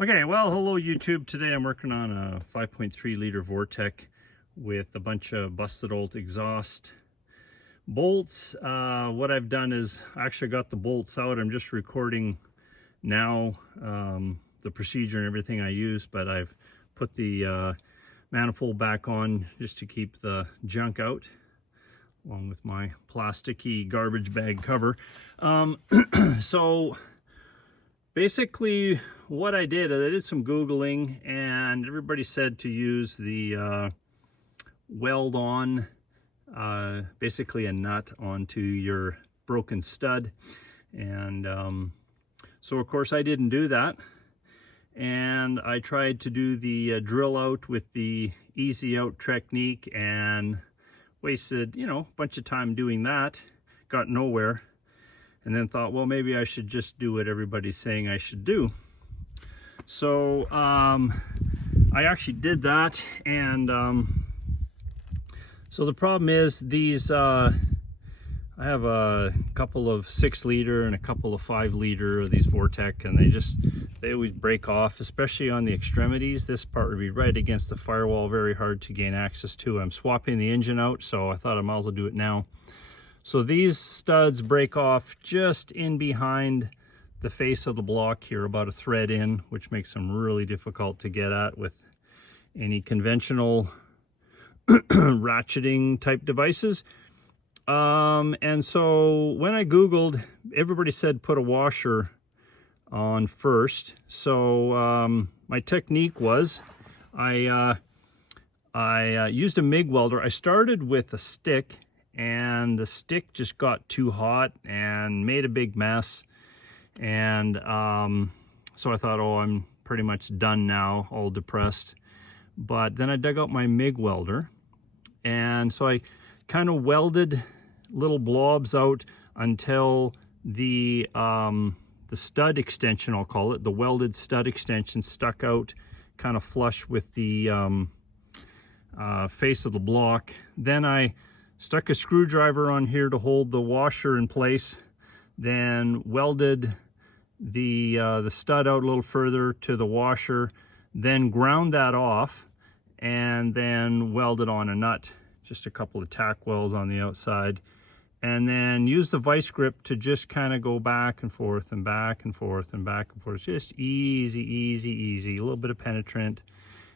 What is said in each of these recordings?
Okay, well, hello YouTube. Today I'm working on a 5.3 liter Vortec with a bunch of busted old exhaust bolts. What I've done is I actually got the bolts out. I'm just recording now the procedure and everything I use, but I've put the manifold back on just to keep the junk out, along with my plasticky garbage bag cover. So basically what I did some Googling, and everybody said to use the weld on, basically a nut onto your broken stud. And so of course I didn't do that. And I tried to do the drill out with the easy out technique and wasted, a bunch of time doing that, got nowhere. And then thought, well, maybe I should just do what everybody's saying I should do. So I actually did that, and so the problem is these, I have a couple of 6 liter and a couple of 5 liter of these Vortec, and they always break off, especially on the extremities. This part would be right against the firewall, very hard to gain access to. I'm swapping the engine out, so I thought I might as well do it now. So these studs break off just in behind the face of the block here, about a thread in, which makes them really difficult to get at with any conventional ratcheting type devices. And so when I Googled, everybody said put a washer on first. So my technique was I used a MIG welder. I started with a stick, and the stick just got too hot and made a big mess. And so I thought, oh, I'm pretty much done now, all depressed. But then I dug out my MIG welder, and so I kind of welded little blobs out until the stud extension, I'll call it, the welded stud extension, stuck out kind of flush with the face of the block. Then I stuck a screwdriver on here to hold the washer in place, then welded the stud out a little further to the washer, then ground that off, and then welded on a nut, just a couple of tack welds on the outside, and then use the vice grip to just kind of go back and forth and back and forth and back and forth. Just easy, a little bit of penetrant,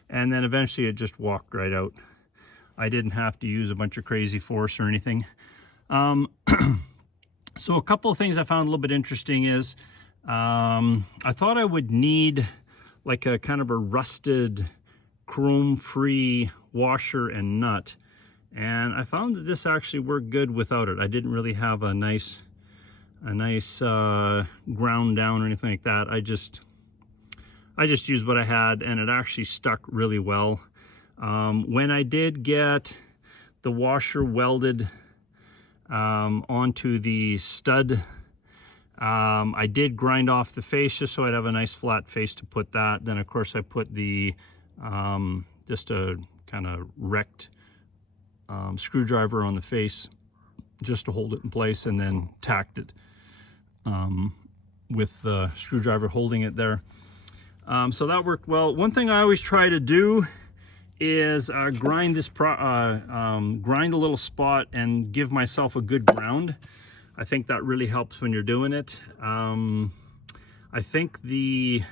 and then eventually it just walked right out. I didn't have to use a bunch of crazy force or anything. So a couple of things I found a little bit interesting is I thought I would need like a kind of a rusted chrome-free washer and nut, and I found that this actually worked good without it. I didn't really have a nice ground down or anything like that. I just used what I had, and it actually stuck really well. When I did get the washer welded onto the stud, I did grind off the face just so I'd have a nice flat face to put that. Then of course I put the just a kind of wrecked screwdriver on the face just to hold it in place, and then tacked it with the screwdriver holding it there. So that worked well. One thing I always try to do is grind a little spot and give myself a good ground. I think that really helps when you're doing it. I think the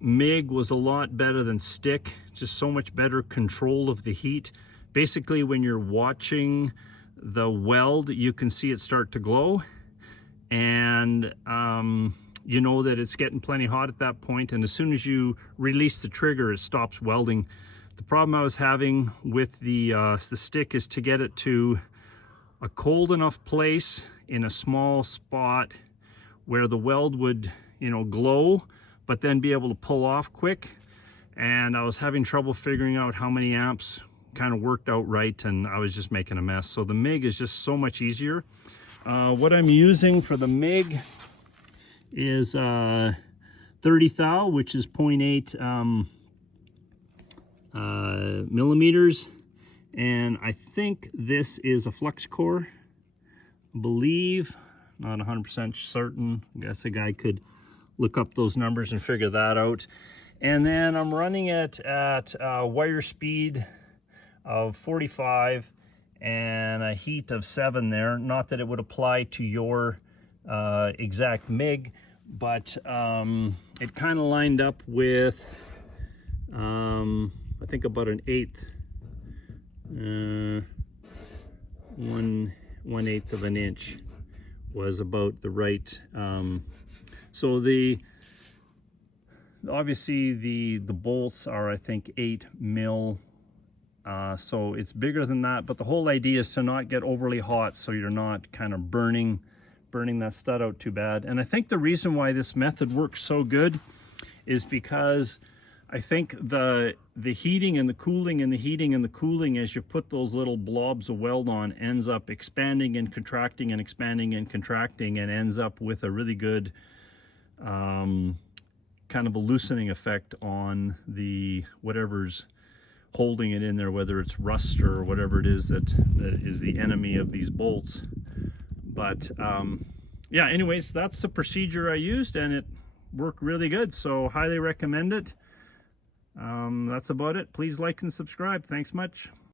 MIG was a lot better than stick, just so much better control of the heat. Basically, when you're watching the weld, you can see it start to glow, and you know that it's getting plenty hot at that point, and as soon as you release the trigger, it stops welding. The problem I was having with the stick is to get it to a cold enough place in a small spot where the weld would, glow, but then be able to pull off quick. And I was having trouble figuring out how many amps kind of worked out right, and I was just making a mess. So the MIG is just so much easier. What I'm using for the MIG is 30 thou, which is 0.8 millimeters, and I think this is a flux core, I believe, not 100% certain. I guess a guy could look up those numbers and figure that out. And then I'm running it at wire speed of 45 and a heat of 7 there. Not that it would apply to your exact MIG, but it kind of lined up with I think about an 1/8 1/8 of an inch was about the right. So obviously the bolts are, I think, 8 mil. So it's bigger than that, but the whole idea is to not get overly hot so you're not kind of burning that stud out too bad. And I think the reason why this method works so good is because I think the heating and the cooling and the heating and the cooling as you put those little blobs of weld on ends up expanding and contracting and expanding and contracting, and ends up with a really good kind of a loosening effect on the whatever's holding it in there, whether it's rust or whatever it is that is the enemy of these bolts. But yeah, anyways, that's the procedure I used, and it worked really good, so highly recommend it. That's about it. Please like and subscribe. Thanks much.